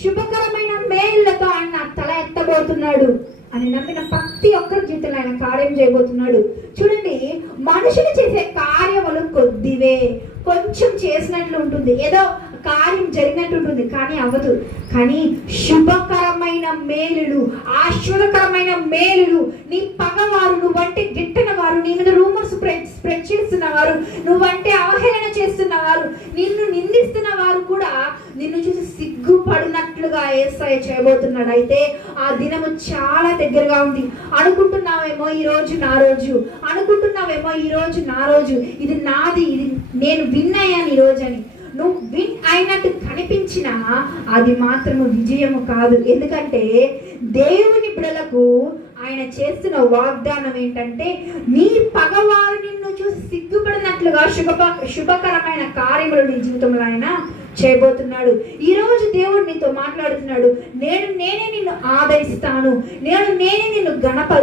శుభకరమైన మేలులతో ఆయన తల ఎత్తబోతున్నాడు అని నమ్మిన ప్రతి ఒక్కరి జీవితంలో ఆయన కార్యం చేయబోతున్నాడు. చూడండి, మనుషులు చేసే కార్యములు కొద్దివే, కొంచెం చేసినట్లు ఉంటుంది, ఏదో కార్యం జరిగినట్టు ఉంటుంది, కానీ అవ్వదు. కానీ శుభకరమైన మేలులు, ఆశ్చర్యకరమైన మేలులు, నీ పగవారు, నువ్వంటే గిట్టన వారు, నీ మీద రూమర్స్ స్ప్రెడ్ చేస్తున్నవారు, నువ్వంటే అవహేళన చేస్తున్నవారు, నిన్ను నిందిస్తున్న వారు కూడా నిన్ను చూసి సిగ్గుపడినట్లుగా యేసయ్య చేయబోతున్నాడు. అయితే ఆ దినము చాలా దగ్గరగా ఉంది. అనుకుంటున్నావేమో ఈ రోజు నా రోజు, అనుకుంటున్నావేమో ఈ రోజు నా రోజు, ఇది నాది, ఇది నేను విన్ అయ్యాను ఈ రోజు అని. నువ్వు విన్ అయినట్టు కనిపించినా అది మాత్రము విజయము కాదు. ఎందుకంటే దేవుని బిడ్డలకు ఆయన చేస్తున్న వాగ్దానం ఏంటంటే, నీ పగవారు నిన్ను చూసి సిగ్గుపడినట్లుగా శుభకరమైన కార్యములు నీ జీవితంలో ఆయన చేయబోతున్నాడు. ఈ రోజు దేవుడు నీతో మాట్లాడుతున్నాడు. నేనే నిన్ను ఆదరిస్తాను, నేనే నిన్ను